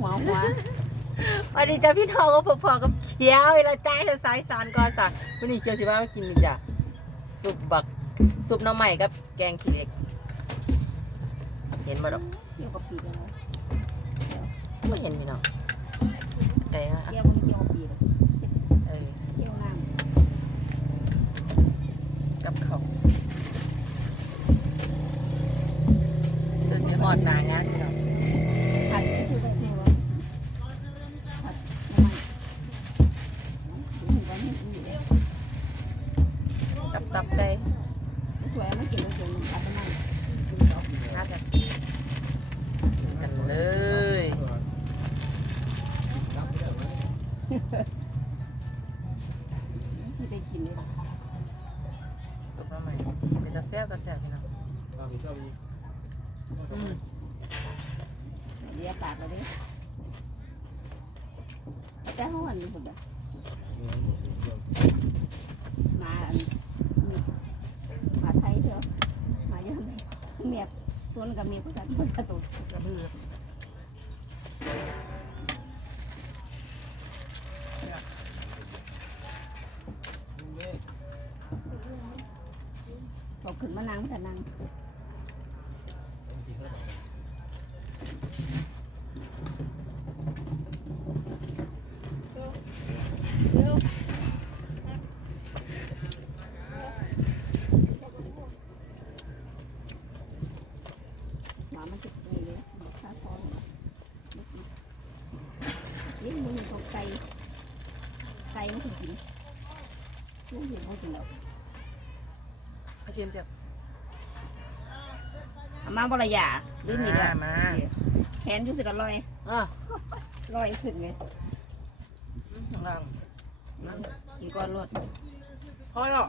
หัวหัววันนี้จะพี่ทองก็พอๆกับเคี้ยวอีละจ้าจะสายสารก่อนสะวันนี้เคี้ยวสิว่ามากินนี่จ้ะซุปบักซุปหน้ำใหม่กับแกงขี้เหล็ก เห็นบ่ดอกเกี่ยวกับปีกแล้วไม่เห็นพี่น้องไก่ฮะเกี่ยวกับเกี่ยวกับปีก เออ เกี่ยวน้ กับเขาวจนมีหอดหนางานพี่น้องำผัดคือได้แค่ว่าผัดน้ำมันถึงวันนี้อยู่แล้ว กับตับไก่ สวยมันกินแล้วสวยมันผัดน้ำมันน่าจะกันเลยที่ได้กินเลยซุปหน้ำใหม่เป็นตาแซ่บตาแซ่บพี่น้องอืมเลียปากเลยดิแต่ห้อนอยู่คนเดียวมาอันมาไทยเถอะมาเยอะเมียต้นกับเมียผู้ชายคนกระตุกกระพือบอกขึ้นมานั่งแต่นั่ง หมามันจะนี่เลยข้าคอนยิ่งมึงของไก่ไก่มันถึงกินลูกอยู่เขากิน แล้วอาเกียมจะอามาบรยาลื่นอีกแล้วมา แขนอยู่สิก็ลอยอะลอยขึ้นไงข้างล่างกินก้อนรถพอแล้ว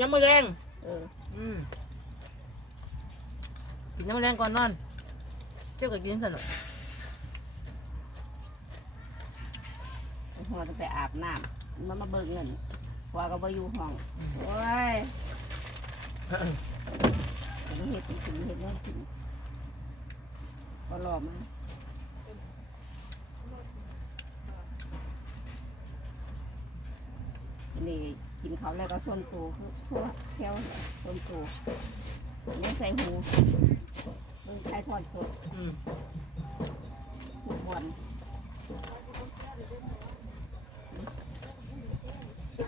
ยังมือแรงเออ อืมกินยังมือแรงก่อนนอนเที่ยวกับกินสนุกหัวตั้งแต่อาบน้ำ มันมาเบิกเงินว่าก็บ่อยู่ห้องโอ้ยมันเห็ดถึงเห็ดเนี่ยถึงก็รอมานี่กินเขาวแล้วก็ส้นตูคือพวกแก้วส้นตูนี่ใส่หูเบิ่งไข่ทอดสดอืมทุกวัน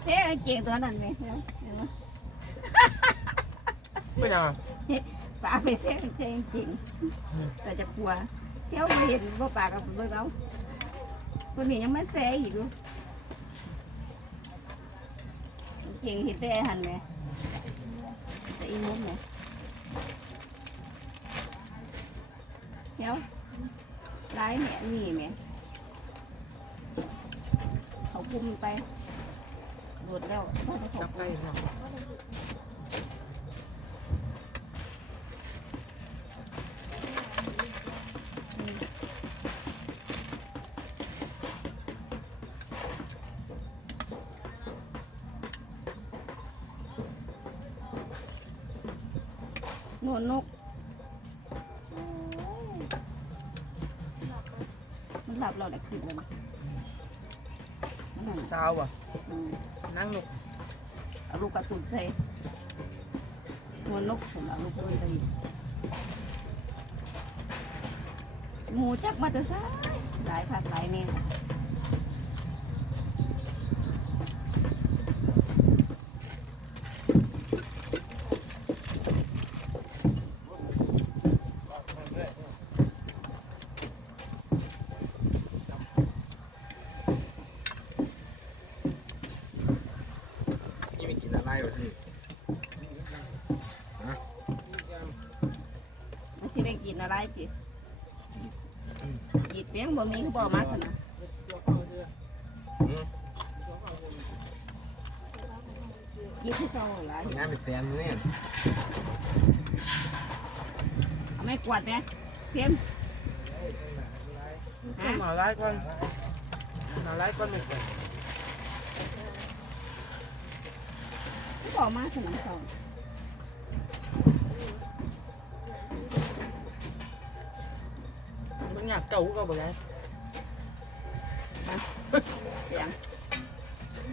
เจ๊เก่งตัวนั้นไหมเห็นไหมไม่ยังอะปลาไปเจ๊เจ๊จริงอืมแต่จะกลัวเที่ยวไม่เห็นว่าปลากับเบิ่งเอาคนนี้ยังไม่แซ่อีกดูเก่งเห็นแต่หันไหมแต่อีมุมไหมเที่ยวร้ายเนี่ยนี่ไหมเขาปุ่มไป หลุดแล้วจับไปุ่มเนาะนนก มันหลับเราได้ขึ้นแล้วนะมันนั่นสาวอะ นั่งลูกเอาลูกกระตุนใส่หัวนกผมเอาลูกเบิ้ลใส่หมูจักมาแต่ซ้ายหลายผักหลายเนี่ยนี่ไม่กินอะไรวะนี่ มัน สิได้กินอะไรจิกีดเปี้ยงบ่มีเขาบอกมาสนะกีดที่เขาหลายงานเป็นแฟนเนี่ยเอาไม่กวาดไหมเทียมจะมาไล่ก่อนมาไล่ก่อนหนึ่งเขาบอกมาสนะเขา เก่าก็บ่ได้เสียง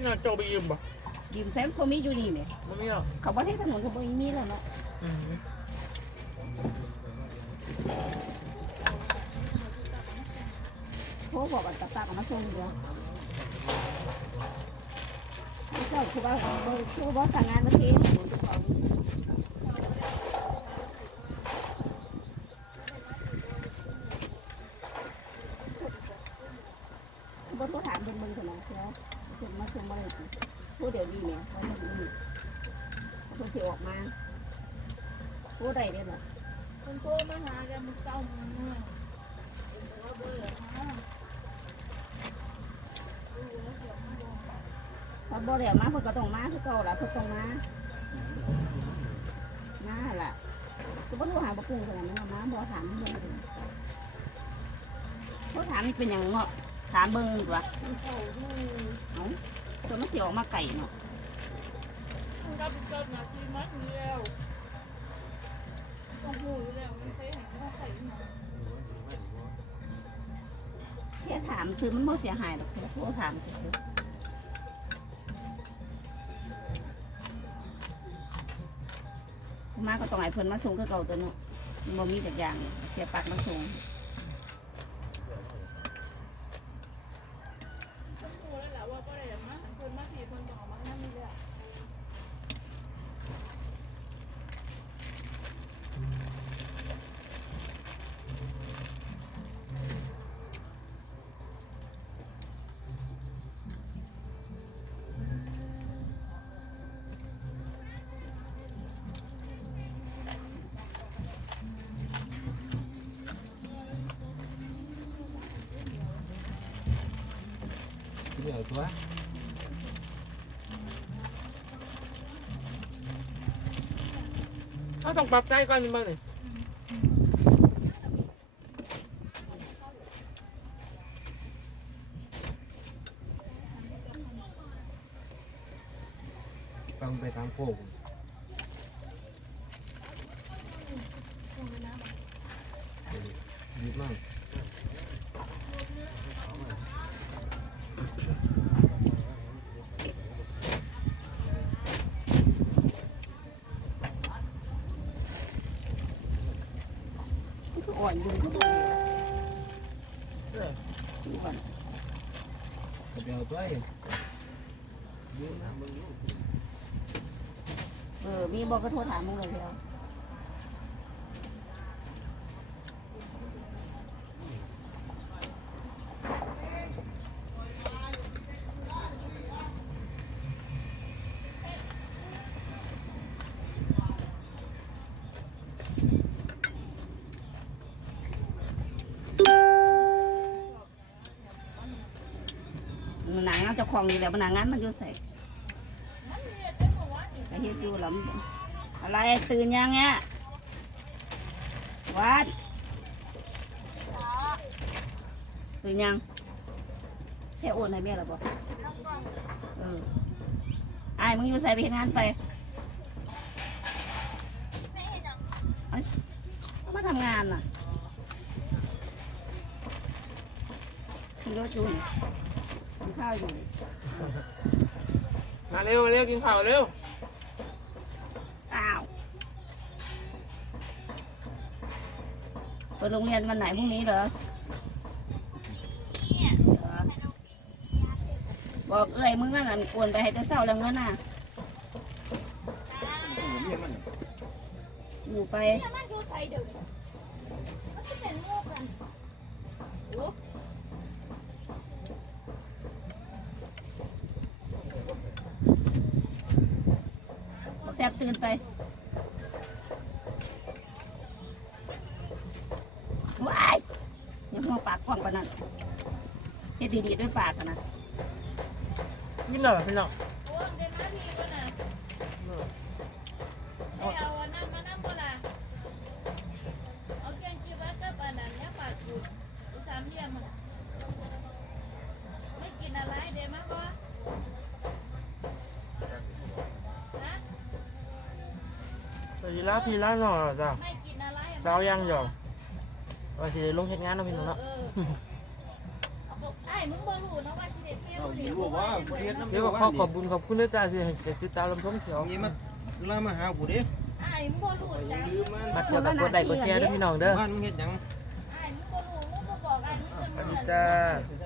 อยากเจ้าไปยืมบ่ยืมแซมเขามีอยู่นี่เนี่ยบ่มีหรอกเขาบอกให้ถนนเขาบอกมีแล้วเนาะอืมโทรบอกกับตาตากับมาส่งเดียวเจ้าคือว่าคือว่าสั่งงานมาเทถนนเขา บ่โทรถามเบิ่งเบิ่งเท่านั้นแล้วเพิ่นมาส่งบ่ได้สิโทรเดี๋ยวนี้แหม่ว่าจะมีเพิ่นสิออกมาโทรได้เด้อล่ะคุณโตมาหากันมันเศร้ามันเมื่อเบื่อฮะพอบ่ได้เอามาเพิ่นก็ต้องมาคือเก่าล่ะเพิ่นต้องมามาล่ะคือบ่โทรหาบ่กุ้งขนาดนั้นมาบ่ถามเบิ่งเลยโทรถามนี่เป็นหยังเนาะ ถามเบิ่งดีกว่าเศร้าอยู่เอ้าเพิ่นมันสิออกมาไก่เนาะรับผิดชอบหน้าที่มัดอยู่แล้วต้องหูอยู่แล้วมันเคยเห็นว่าใครมาแค่ถามซื้อมันบ่เสียหายหรอกแค่โทรถามซื่อมาก็ต้องให้เพิ่นมาส่งคือเก่าตัวเนาะมันบ่มีจักอย่างเสียปากมาส่ง ตัวเอาต้องปรับใจก่อนนี่บ่นี่ฟังไปตามโคกดีมาก มันก็อ่อนอยู่ทุกคนเอออยู่ เดี๋ยวตัวเองเออมีบอกก็โทรถามมึงเลยเดียวมันหนังมันเจะคลองอยู่แล้วมันหนังงั้นมันอยู่ใส่เนี่ยเจ้าของว่านี่ไปเฮ็ดอยู่หลำอะไรตื่นยังเนี่ยวัดตื่นยังแค่โอนให้แม่หรอบ่เออไอ้ามึงอยู่ใส่ไปเฮ็ดงานไปมาทำงานน่ะขี่รถอยู่นี่ กินข้าวอยู่นี่มาเร็วมาเร็วกินข้าวเร็วอ้าวไปโรงเรียนวันไหนพรุ่งนี้เหรอเหรอบอกเอ้ยมึงนั่นน่ะกวนไปให้แต่เศร้าแล้วเงินน่ะอยู่ไป มันอยู่ใส่เดี๋ยวนี้มันจะเป็นโรคกัน แซ บตื่นไปว้ายอย่ามัวปากพองปานนั้นเฮ็ดดีๆด้วยปากกันนะกินหน่อยพี่น้อง ลาพี่ลาหน่อยจ้ะไม่กินอะไรเช้ายังหยอกไว่าสิได้ลงเฮ็ดงานเนาะพี่น้องเนาะเออเอาบอกไอ้มึงบ่รู้นะว่าสิเด็ดเที่ยวเอานี่รู้ว่าบ่เฮ็ดน้ำเดี๋ยวก็ขอขอบคุณขอบคุณด้วยจ้าที่ให้ติดตามลำชมเขียวเอางี้มาเวลามาหากูดิไอ้มึงบ่รู้จ้ะลืมมันมาเที่ยวกับกดไลค์กดแชร์ด้วยพี่น้องเด้อบ้านมึงเฮ็ดหยังไอ้มึงบ่รู้มึงบ่บอกไอ้มึงสวัสเพิ่นดีเมื่อจ้าเ